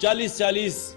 40-40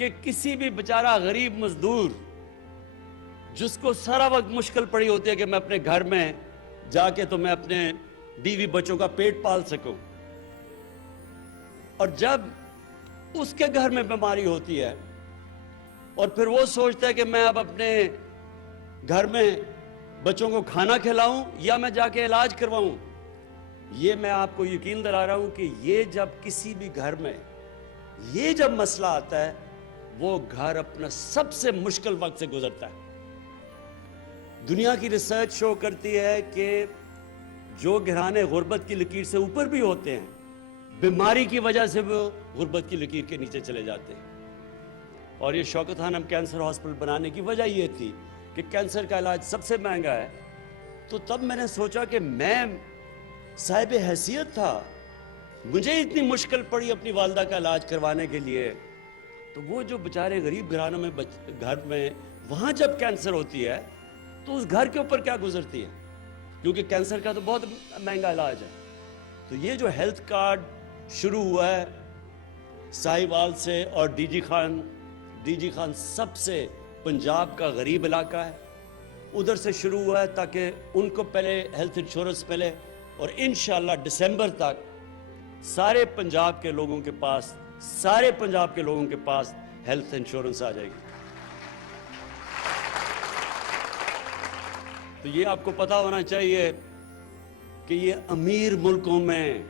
کہ کسی بھی بیچارہ غریب مزدور جس کو سارا وقت مشکل پڑی ہوتی ہے کہ میں اپنے گھر میں جا کے تو میں اپنے بیوی بچوں کا پیٹ پال سکوں، اور جب اس کے گھر میں بیماری ہوتی ہے اور پھر وہ سوچتا ہے کہ میں اب اپنے گھر میں بچوں کو کھانا کھلاؤں یا میں جا کے علاج کرواؤں، یہ میں آپ کو یقین دلا رہا ہوں کہ یہ جب کسی بھی گھر میں یہ جب مسئلہ آتا ہے وہ گھر اپنا سب سے مشکل وقت سے گزرتا ہے۔ دنیا کی ریسرچ شو کرتی ہے کہ جو گھرانے غربت کی لکیر سے اوپر بھی ہوتے ہیں، بیماری کی وجہ سے وہ غربت کی لکیر کے نیچے چلے جاتے ہیں۔ اور یہ شوکت خانم کینسر ہاسپٹل بنانے کی وجہ یہ تھی کہ کینسر کا علاج سب سے مہنگا ہے، تو تب میں نے سوچا کہ میں صاحب حیثیت تھا، مجھے اتنی مشکل پڑی اپنی والدہ کا علاج کروانے کے لیے، تو وہ جو بیچارے غریب گھرانوں میں گھر میں وہاں جب کینسر ہوتی ہے تو اس گھر کے اوپر کیا گزرتی ہے، کیونکہ کینسر کا تو بہت مہنگا علاج ہے۔ تو یہ جو ہیلتھ کارڈ شروع ہوا ہے ساہیوال سے، اور ڈی جی خان سب سے پنجاب کا غریب علاقہ ہے، ادھر سے شروع ہوا ہے تاکہ ان کو پہلے ہیلتھ انشورنس ملے، اور انشاءاللہ دسمبر تک سارے پنجاب کے لوگوں کے پاس ہیلتھ انشورنس آ جائے گی۔ تو یہ آپ کو پتا ہونا چاہیے کہ یہ امیر ملکوں میں،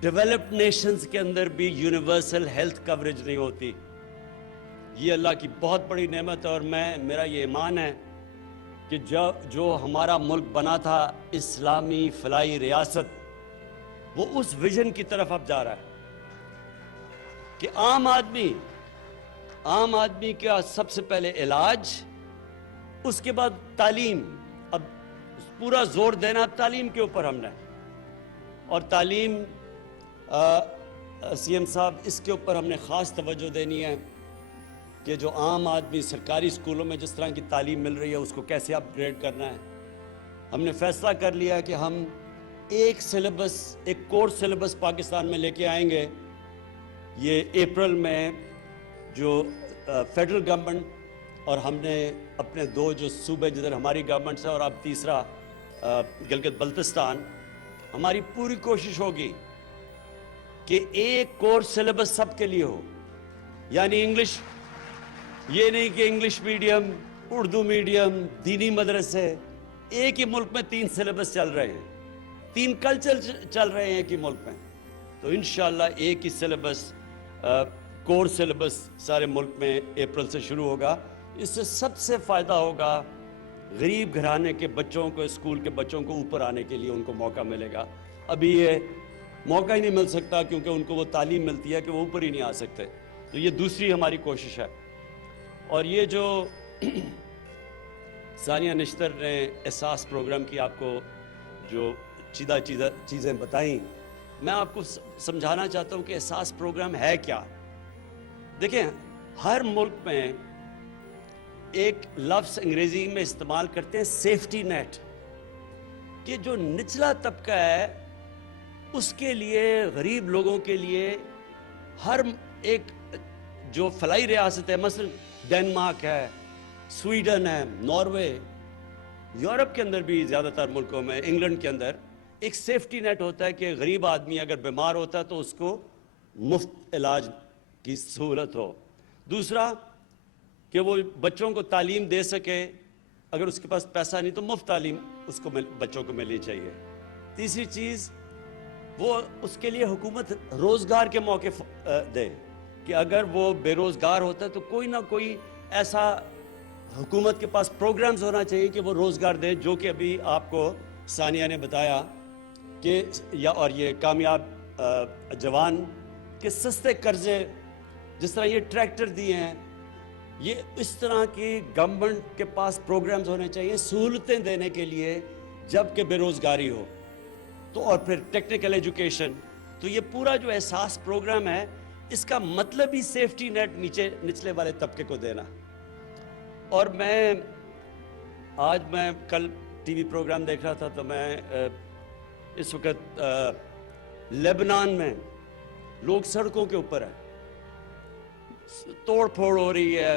ڈیولپڈ نیشنز کے اندر بھی یونیورسل ہیلتھ کوریج نہیں ہوتی۔ یہ اللہ کی بہت بڑی نعمت ہے، اور میرا یہ ایمان ہے کہ جو ہمارا ملک بنا تھا اسلامی فلاحی ریاست، وہ اس ویژن کی طرف اب جا رہا ہے کہ عام آدمی کا سب سے پہلے علاج، اس کے بعد تعلیم۔ اب پورا زور دینا تعلیم کے اوپر ہم نے، اور تعلیم سی ایم صاحب اس کے اوپر ہم نے خاص توجہ دینی ہے کہ جو عام آدمی سرکاری اسکولوں میں جس طرح کی تعلیم مل رہی ہے اس کو کیسے اپ گریڈ کرنا ہے۔ ہم نے فیصلہ کر لیا ہے کہ ہم ایک کورس سلیبس پاکستان میں لے کے آئیں گے۔ یہ اپریل میں جو فیڈرل گورنمنٹ اور ہم نے اپنے دو جو صوبے جدھر ہماری گورنمنٹ ہے، اور اب تیسرا گلگت بلتستان، ہماری پوری کوشش ہوگی کہ ایک کورس سلیبس سب کے لیے ہو، یعنی انگلش، یہ نہیں کہ انگلش میڈیم، اردو میڈیم، دینی مدرسے، ایک ہی ملک میں 3 سلیبس چل رہے ہیں، 3 کلچر چل رہے ہیں ایک ہی ملک میں، تو انشاءاللہ ایک ہی سلیبس، کورس سلیبس سارے ملک میں اپریل سے شروع ہوگا۔ اس سے سب سے فائدہ ہوگا غریب گھرانے کے بچوں کو، اسکول کے بچوں کو اوپر آنے کے لیے ان کو موقع ملے گا۔ ابھی یہ موقع ہی نہیں مل سکتا کیونکہ ان کو وہ تعلیم ملتی ہے کہ وہ اوپر ہی نہیں آ سکتے، تو یہ دوسری ہماری کوشش ہے۔ اور یہ جو ثانیہ نشتر نے احساس پروگرام کی آپ کو جو چیزیں بتائیں، میں آپ کو سمجھانا چاہتا ہوں کہ احساس پروگرام ہے کیا۔ دیکھیں، ہر ملک میں ایک لفظ انگریزی میں استعمال کرتے ہیں سیفٹی نیٹ، کہ جو نچلا طبقہ ہے اس کے لیے، غریب لوگوں کے لیے، ہر ایک جو فلاحی ریاست ہے، مثلا ڈینمارک ہے، سویڈن ہے، ناروے، یورپ کے اندر بھی زیادہ تر ملکوں میں، انگلینڈ کے اندر ایک سیفٹی نیٹ ہوتا ہے کہ غریب آدمی اگر بیمار ہوتا ہے تو اس کو مفت علاج کی سہولت ہو۔ دوسرا کہ وہ بچوں کو تعلیم دے سکے، اگر اس کے پاس پیسہ نہیں تو مفت تعلیم اس کو بچوں کو ملنی چاہیے۔ تیسری چیز، وہ اس کے لیے حکومت روزگار کے موقع دے کہ اگر وہ بے روزگار ہوتا ہے تو کوئی نہ کوئی ایسا حکومت کے پاس پروگرامز ہونا چاہیے کہ وہ روزگار دے، جو کہ ابھی آپ کو ثانیہ نے بتایا کہ اور یہ کامیاب جوان کے سستے قرضے، جس طرح یہ ٹریکٹر دیے ہیں، یہ اس طرح کی گورنمنٹ کے پاس پروگرامز ہونے چاہیے سہولتیں دینے کے لیے جب کہ بے روزگاری ہو۔ تو اور پھر ٹیکنیکل ایجوکیشن، تو یہ پورا جو احساس پروگرام ہے اس کا مطلب ہی سیفٹی نیٹ نچلے والے طبقے کو دینا۔ اور آج میں کل ٹی وی پروگرام دیکھ رہا تھا تو میں اس وقت لبنان میں لوگ سڑکوں کے اوپر ہیں، توڑ پھوڑ ہو رہی ہے،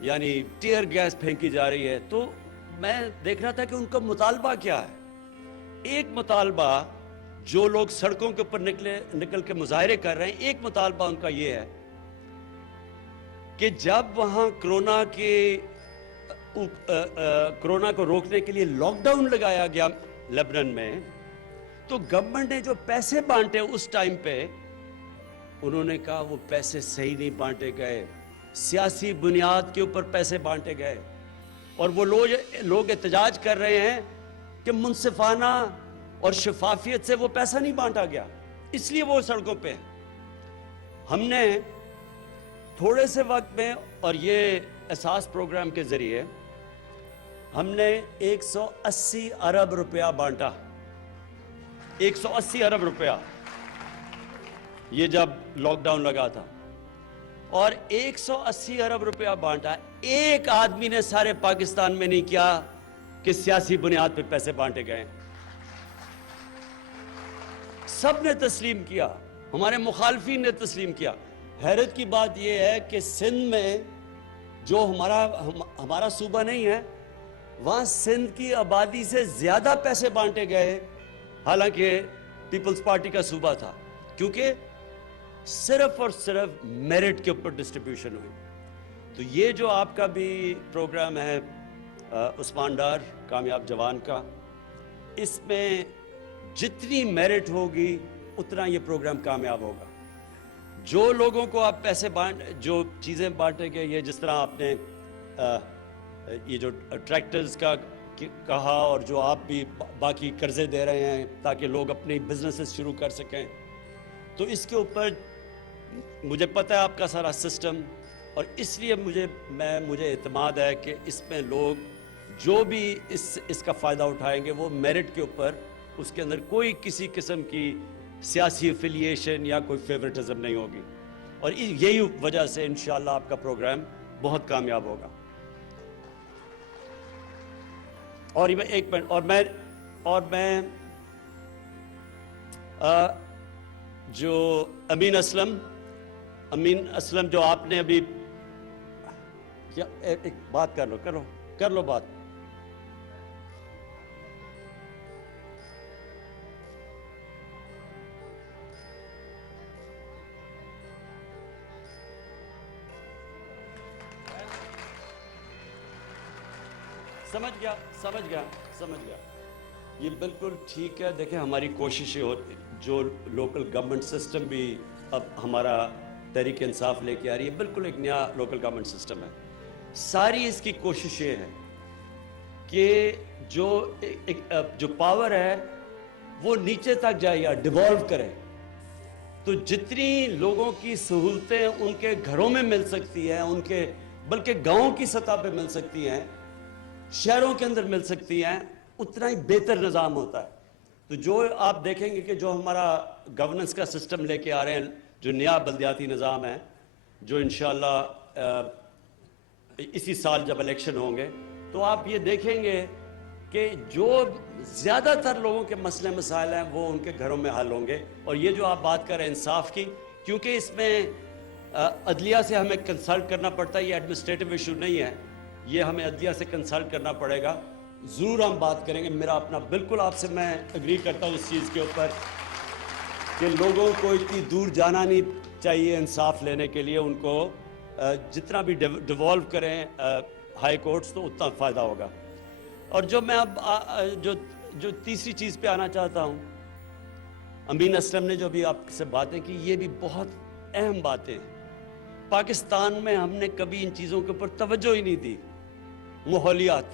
یعنی ٹیئر گیس پھینکی جا رہی ہے، تو میں دیکھ رہا تھا کہ ان کا مطالبہ کیا ہے۔ ایک مطالبہ جو لوگ سڑکوں کے اوپر نکل کے مظاہرے کر رہے ہیں، ایک مطالبہ ان کا یہ ہے کہ جب وہاں کرونا کو روکنے کے لیے لاک ڈاؤن لگایا گیا لبنان میں، تو گورنمنٹ نے جو پیسے بانٹے اس ٹائم پہ، انہوں نے کہا وہ پیسے صحیح نہیں بانٹے گئے، سیاسی بنیاد کے اوپر پیسے بانٹے گئے، اور وہ لوگ احتجاج کر رہے ہیں کہ منصفانہ اور شفافیت سے وہ پیسہ نہیں بانٹا گیا، اس لیے وہ سڑکوں پہ ہیں۔ ہم نے تھوڑے سے وقت میں اور یہ احساس پروگرام کے ذریعے ہم نے 180 ارب روپیہ بانٹا، 180 ارب روپیہ، یہ جب لاک ڈاؤن لگا تھا، اور 180 ارب روپیہ بانٹا۔ ایک آدمی نے سارے پاکستان میں نہیں کیا کہ سیاسی بنیاد پہ پیسے بانٹے گئے، سب نے تسلیم کیا، ہمارے مخالفین نے تسلیم کیا۔ حیرت کی بات یہ ہے کہ سندھ میں جو ہمارا صوبہ نہیں ہے، وہاں سندھ کی آبادی سے زیادہ پیسے بانٹے گئے، حالانکہ پیپلز پارٹی کا صوبہ تھا، کیونکہ صرف اور صرف میرٹ کے اوپر ڈسٹریبیوشن ہوئی۔ تو یہ جو آپ کا بھی پروگرام ہے عثمان ڈار کامیاب جوان کا، اس میں جتنی میرٹ ہوگی اتنا یہ پروگرام کامیاب ہوگا۔ جو لوگوں کو آپ پیسے جو چیزیں بانٹے گئے، یہ جس طرح آپ نے یہ جو ٹریکٹرز کا کہا، اور جو آپ بھی باقی قرضے دے رہے ہیں تاکہ لوگ اپنی بزنسز شروع کر سکیں، تو اس کے اوپر مجھے پتہ ہے آپ کا سارا سسٹم، اور اس لیے مجھے اعتماد ہے کہ اس میں لوگ جو بھی اس کا فائدہ اٹھائیں گے وہ میرٹ کے اوپر، اس کے اندر کوئی کسی قسم کی سیاسی افیلیشن یا کوئی فیورٹزم نہیں ہوگی، اور یہی وجہ سے انشاءاللہ آپ کا پروگرام بہت کامیاب ہوگا۔ اور ایک منٹ، اور میں جو امین اسلم جو آپ نے ابھی کیا، ایک بات کر لو بات۔ سمجھ گیا، یہ بالکل ٹھیک ہے۔ دیکھیں ہماری کوششیں ہوتی، جو لوکل گورنمنٹ سسٹم بھی اب ہمارا تحریک انصاف لے کے آ رہی ہے، بالکل ایک نیا لوکل گورنمنٹ سسٹم ہے۔ ساری اس کی کوششیں ہیں کہ جو پاور ہے وہ نیچے تک جائے یا ڈیوالو کرے، تو جتنی لوگوں کی سہولتیں ان کے گھروں میں مل سکتی ہیں، بلکہ گاؤں کی سطح پہ مل سکتی ہیں، شہروں کے اندر مل سکتی ہیں، اتنا ہی بہتر نظام ہوتا ہے۔ تو جو آپ دیکھیں گے کہ جو ہمارا گورننس کا سسٹم لے کے آ رہے ہیں، جو نیا بلدیاتی نظام ہے، جو انشاءاللہ اسی سال جب الیکشن ہوں گے، تو آپ یہ دیکھیں گے کہ جو زیادہ تر لوگوں کے مسئلے مسائل ہیں وہ ان کے گھروں میں حل ہوں گے۔ اور یہ جو آپ بات کر رہے ہیں انصاف کی، کیونکہ اس میں عدلیہ سے ہمیں کنسلٹ کرنا پڑتا ہے، یہ ایڈمنسٹریٹو ایشو نہیں ہے، یہ ہمیں عدلیہ سے کنسلٹ کرنا پڑے گا، ضرور ہم بات کریں گے۔ میرا اپنا بالکل آپ سے میں اگری کرتا ہوں اس چیز کے اوپر کہ لوگوں کو اتنی دور جانا نہیں چاہیے انصاف لینے کے لیے، ان کو جتنا بھی ڈیوالو کریں ہائی کورٹس تو اتنا فائدہ ہوگا۔ اور جو میں اب جو تیسری چیز پہ آنا چاہتا ہوں، امین اسلم نے جو بھی آپ سے باتیں کی، یہ بھی بہت اہم باتیں ہیں۔ پاکستان میں ہم نے کبھی ان چیزوں کے اوپر توجہ ہی نہیں دی، ماحولیات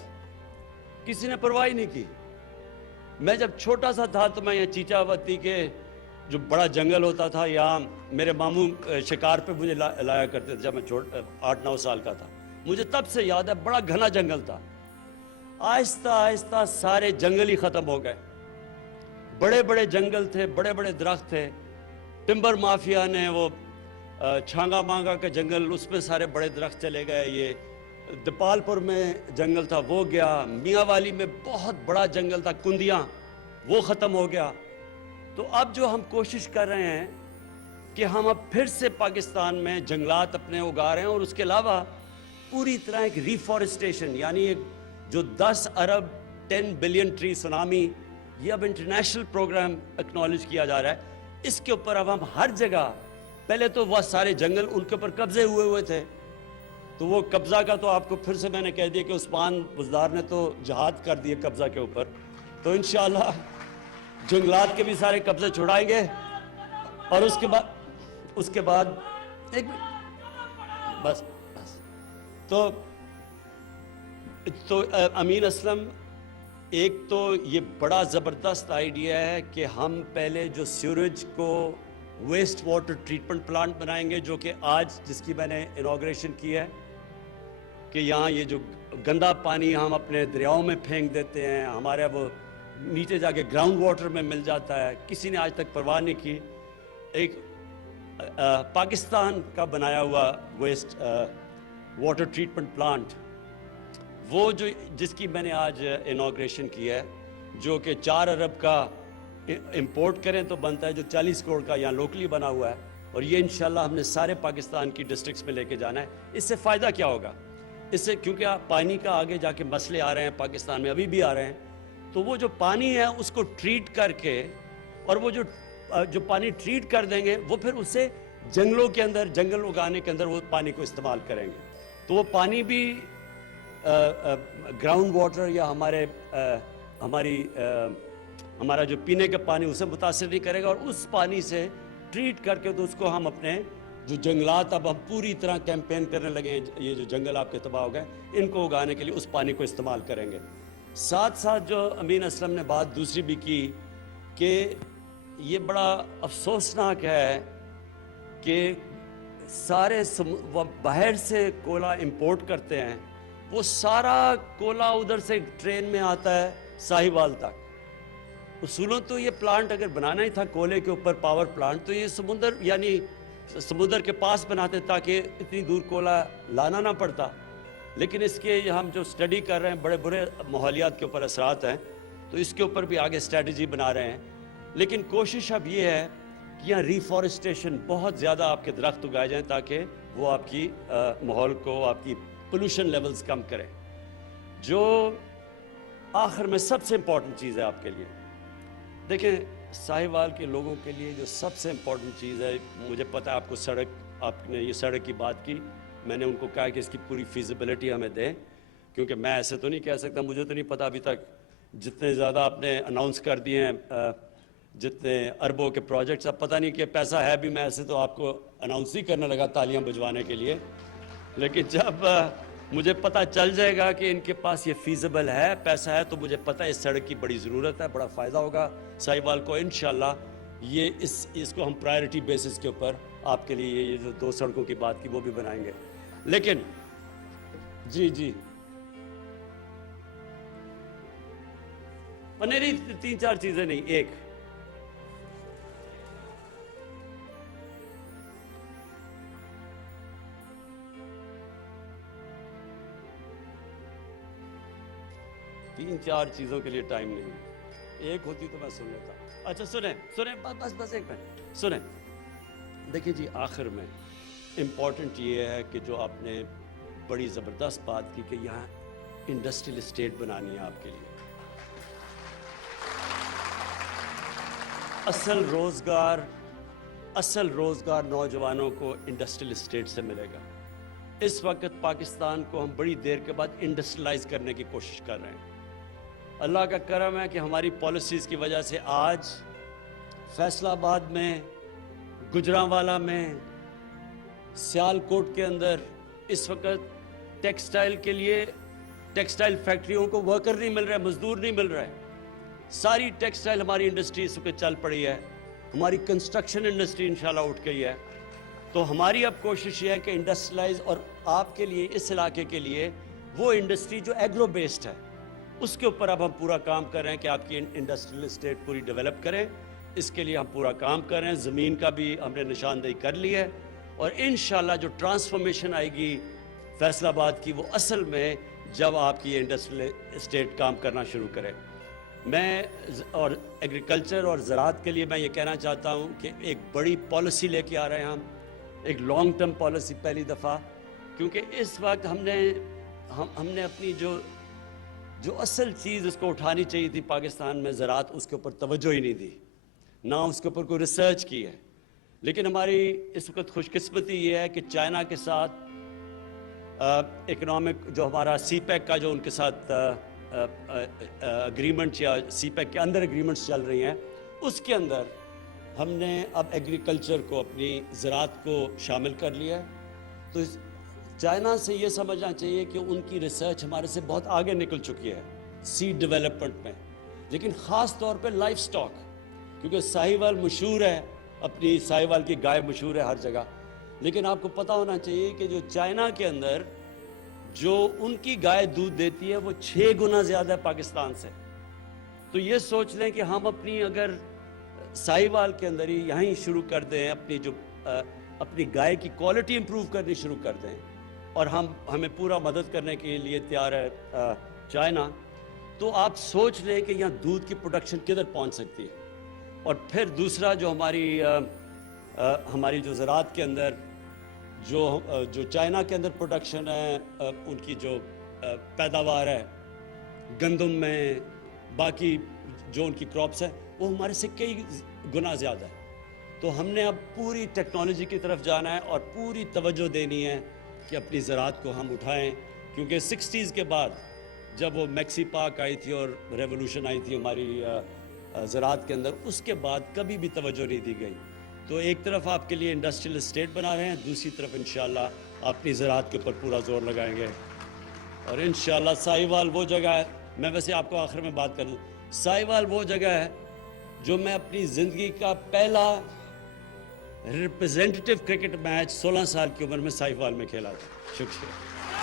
کسی نے پرواہ ہی نہیں کی۔ میں جب چھوٹا سا تھا تو میں یہ چیچاوتی کے جو بڑا جنگل ہوتا تھا، یہاں میرے ماموں شکار پہ مجھے لایا کرتے تھے جب میں 8-9 سال کا تھا، مجھے تب سے یاد ہے بڑا گھنا جنگل تھا۔ آہستہ آہستہ سارے جنگل ہی ختم ہو گئے، بڑے بڑے جنگل تھے، بڑے بڑے درخت تھے، ٹمبر مافیا نے وہ چھانگا مانگا کا جنگل، اس میں سارے بڑے درخت چلے گئے، یہ دپال پور میں جنگل تھا وہ گیا، میاں والی میں بہت بڑا جنگل تھا کندیاں، وہ ختم ہو گیا۔ تو اب جو ہم کوشش کر رہے ہیں کہ ہم اب پھر سے پاکستان میں جنگلات اپنے اگا رہے ہیں، اور اس کے علاوہ پوری طرح ایک ریفارسٹیشن، یعنی ایک جو 10 ارب 10 بلین ٹری سونامی، یہ اب انٹرنیشنل پروگرام اکنالج کیا جا رہا ہے۔ اس کے اوپر اب ہم ہر جگہ، پہلے تو وہ سارے جنگل ان کے اوپر قبضے ہوئے تھے، تو وہ قبضہ کا تو آپ کو پھر سے میں نے کہہ دیا کہ عثمان بزدار نے تو جہاد کر دیے قبضہ کے اوپر، تو انشاءاللہ جنگلات کے بھی سارے قبضے چھڑائیں گے۔ اور اس کے بعد ایک بس تو امین اسلم، ایک تو یہ بڑا زبردست آئیڈیا ہے کہ ہم پہلے جو سیوریج کو ویسٹ واٹر ٹریٹمنٹ پلانٹ بنائیں گے، جو کہ آج جس کی میں نے انوگریشن کی ہے، کہ یہاں یہ جو گندا پانی ہم اپنے دریاؤں میں پھینک دیتے ہیں، ہمارے وہ نیچے جا کے گراؤنڈ واٹر میں مل جاتا ہے، کسی نے آج تک پرواہ نہیں کی۔ ایک پاکستان کا بنایا ہوا ویسٹ واٹر ٹریٹمنٹ پلانٹ، وہ جو جس کی میں نے آج انوگریشن کی ہے، جو کہ 4 ارب کا امپورٹ کریں تو بنتا ہے، جو 40 کروڑ کا یہاں لوکلی بنا ہوا ہے، اور یہ انشاءاللہ ہم نے سارے پاکستان کی ڈسٹرکٹس میں لے کے جانا ہے۔ اس سے فائدہ کیا ہوگا؟ اس سے کیونکہ پانی کا آگے جا کے مسئلے آ رہے ہیں پاکستان میں، ابھی بھی آ رہے ہیں، تو وہ جو پانی ہے اس کو ٹریٹ کر کے، اور وہ جو پانی ٹریٹ کر دیں گے، وہ پھر اسے جنگلوں کے اندر، جنگل اگانے کے اندر وہ پانی کو استعمال کریں گے، تو وہ پانی بھی گراؤنڈ واٹر یا ہمارا جو پینے کا پانی اسے متاثر نہیں کرے گا، اور اس پانی سے ٹریٹ کر کے تو اس کو ہم اپنے جو جنگلات اب ہم پوری طرح کیمپین کرنے لگے ہیں، یہ جو جنگل آپ کے تباہ ہو گئے ان کو اگانے کے لیے اس پانی کو استعمال کریں گے۔ ساتھ ساتھ جو امین اسلم نے بات دوسری بھی کی کہ یہ بڑا افسوسناک ہے کہ سارے باہر سے کولا امپورٹ کرتے ہیں، وہ سارا کولا ادھر سے ٹرین میں آتا ہے ساہیوال تک۔ اصولوں تو یہ پلانٹ اگر بنانا ہی تھا کولے کے اوپر پاور پلانٹ، تو یہ سمندر کے پاس بناتے تاکہ اتنی دور کولا لانا نہ پڑتا، لیکن اس کے ہم جو سٹڈی کر رہے ہیں، بڑے برے ماحولیات کے اوپر اثرات ہیں، تو اس کے اوپر بھی آگے اسٹریٹجی بنا رہے ہیں۔ لیکن کوشش اب یہ ہے کہ یہاں ریفارسٹیشن بہت زیادہ آپ کے درخت اگائے جائیں تاکہ وہ آپ کی ماحول کو، آپ کی پولوشن لیولز کم کریں۔ جو آخر میں سب سے امپورٹنٹ چیز ہے آپ کے لیے، دیکھیں ساہیوال کے لوگوں کے لیے جو سب سے امپورٹنٹ چیز ہے، مجھے پتہ ہے آپ کو آپ نے یہ سڑک کی بات کی، میں نے ان کو کہا کہ اس کی پوری فیزیبلٹی ہمیں دیں، کیونکہ میں ایسے تو نہیں کہہ سکتا، مجھے تو نہیں پتہ ابھی تک جتنے زیادہ آپ نے اناؤنس کر دیے ہیں، جتنے اربوں کے پروجیکٹس، اب پتہ نہیں کہ پیسہ ہے بھی، میں ایسے تو آپ کو اناؤنس ہی کرنے لگا تالیاں بجوانے کے لیے، لیکن جب مجھے پتہ چل جائے گا کہ ان کے پاس یہ فیزیبل ہے، پیسہ ہے، تو مجھے پتہ ہے اس سڑک کی بڑی ضرورت ہے، بڑا فائدہ ہوگا ساہیوال کو۔ انشاءاللہ یہ اس کو ہم پرائرٹی بیسس کے اوپر آپ کے لیے یہ جو 2 سڑکوں کی بات کی وہ بھی بنائیں گے۔ لیکن جی نہیں 3-4 چیزیں نہیں، ایک تین چار چیزوں کے لیے ٹائم نہیں ہے، ایک ہوتی تو میں سن لیتا۔ اچھا سنیں بس ایک منٹ سنیں۔ دیکھیں جی، آخر میں امپورٹنٹ یہ ہے کہ جو آپ نے بڑی زبردست بات کی کہ یہاں انڈسٹریل اسٹیٹ بنانی ہے آپ کے لیے، اصل روزگار نوجوانوں کو انڈسٹریل اسٹیٹ سے ملے گا۔ اس وقت پاکستان کو ہم بڑی دیر کے بعد انڈسٹریلائز کرنے کی کوشش کر رہے ہیں۔ اللہ کا کرم ہے کہ ہماری پالیسیز کی وجہ سے آج فیصل آباد میں، گجرانوالہ میں، سیالکوٹ کے اندر اس وقت ٹیکسٹائل کے لیے، ٹیکسٹائل فیکٹریوں کو ورکر نہیں مل رہے، مزدور نہیں مل رہے۔ ساری ٹیکسٹائل ہماری انڈسٹری اس وقت چل پڑی ہے، ہماری کنسٹرکشن انڈسٹری انشاءاللہ اٹھ گئی ہے۔ تو ہماری اب کوشش یہ ہے کہ انڈسٹریلائز، اور آپ کے لیے، اس علاقے کے لیے وہ انڈسٹری جو ایگرو بیسڈ ہے، اس کے اوپر اب ہم پورا کام کر رہے ہیں کہ آپ کی انڈسٹریل اسٹیٹ پوری ڈیولپ کریں۔ اس کے لیے ہم پورا کام کر رہے ہیں، زمین کا بھی ہم نے نشاندہی کر لی ہے، اور انشاءاللہ جو ٹرانسفارمیشن آئے گی فیصل آباد کی، وہ اصل میں جب آپ کی انڈسٹریل اسٹیٹ کام کرنا شروع کرے۔ میں اور ایگریکلچر اور زراعت کے لیے میں یہ کہنا چاہتا ہوں کہ ایک بڑی پالیسی لے کے آ رہے ہیں ہم، ایک لانگ ٹرم پالیسی پہلی دفعہ، کیونکہ اس وقت ہم نے اپنی جو اصل چیز اس کو اٹھانی چاہیے تھی پاکستان میں، زراعت، اس کے اوپر توجہ ہی نہیں دی، نہ اس کے اوپر کوئی ریسرچ کی ہے۔ لیکن ہماری اس وقت خوش قسمتی یہ ہے کہ چائنا کے ساتھ اکنامک جو ہمارا سی پیک کا جو ان کے ساتھ اگریمنٹ یا سی پیک کے اندر اگریمنٹس چل رہی ہیں، اس کے اندر ہم نے اب ایگریکلچر کو، اپنی زراعت کو شامل کر لیا ہے۔ تو چائنا سے یہ سمجھنا چاہیے کہ ان کی ریسرچ ہمارے سے بہت آگے نکل چکی ہے سیڈ ڈیولپمنٹ میں، لیکن خاص طور پہ لائف سٹاک، کیونکہ ساہیوال مشہور ہے، اپنی ساہیوال کی گائے مشہور ہے ہر جگہ، لیکن آپ کو پتہ ہونا چاہیے کہ جو چائنا کے اندر جو ان کی گائے دودھ دیتی ہے وہ 6 گنا زیادہ ہے پاکستان سے۔ تو یہ سوچ لیں کہ ہم اگر ساہیوال کے اندر ہی یہیں شروع کر دیں، اپنی گائے کی کوالٹی امپروو کرنی شروع کر دیں، اور ہمیں پورا مدد کرنے کے لیے تیار ہے چائنا، تو آپ سوچ لیں کہ یہاں دودھ کی پروڈکشن کدھر پہنچ سکتی ہے۔ اور پھر دوسرا جو ہماری جو زراعت کے اندر جو چائنا کے اندر پروڈکشن ہے، ان کی جو پیداوار ہے گندم میں، باقی جو ان کی کراپس ہے، وہ ہمارے سے کئی گنا زیادہ ہے۔ تو ہم نے اب پوری ٹیکنالوجی کی طرف جانا ہے اور پوری توجہ دینی ہے کہ اپنی زراعت کو ہم اٹھائیں، کیونکہ 60s کے بعد جب وہ میکسی پاک آئی تھی اور ریولوشن آئی تھی ہماری زراعت کے اندر، اس کے بعد کبھی بھی توجہ نہیں دی گئی۔ تو ایک طرف آپ کے لیے انڈسٹریل اسٹیٹ بنا رہے ہیں، دوسری طرف انشاءاللہ اپنی زراعت کے اوپر پورا زور لگائیں گے، اور انشاءاللہ ساہیوال وہ جگہ ہے، میں ویسے آپ کو آخر میں بات کر دوں، ساہیوال وہ جگہ ہے جو میں اپنی زندگی کا پہلا ریپریزنٹیٹیو کرکٹ میچ 16 سال کی عمر میں ساہیوال میں کھیلا تھا۔ شکریہ۔